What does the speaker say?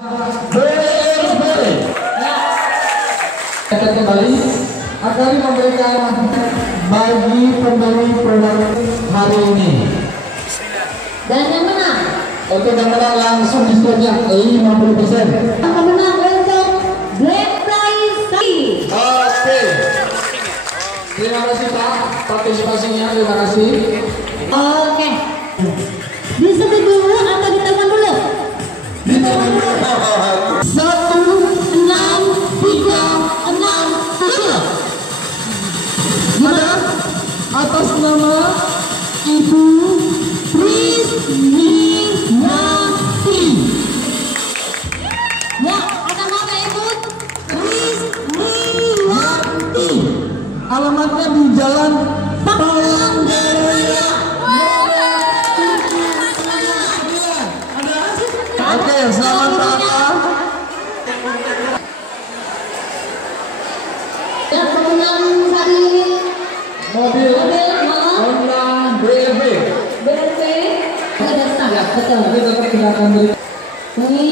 Kita kembali akan memberikan bagi pembeli produk hari ini. Dan yang menang Untuk yang menang langsung diskonnya 50%. yang menang untuk Black Friday. Oke. Terima kasih Pak partisipasinya, terima kasih. Oke. Disebut dulu atau ditelepon dulu? Ditelepon dulu. 16367. Mana? Atas nama Ibu Prismiwati. Ya, atas nama Ibu Prismiwati. Alamatnya di Jalan Palangkaraya. Oke, selamat datang. Ya, pemenang hari ini Mobil Honda BRV. BRV. Ada stang, betul. Tapi tetap kita akan beri. Ini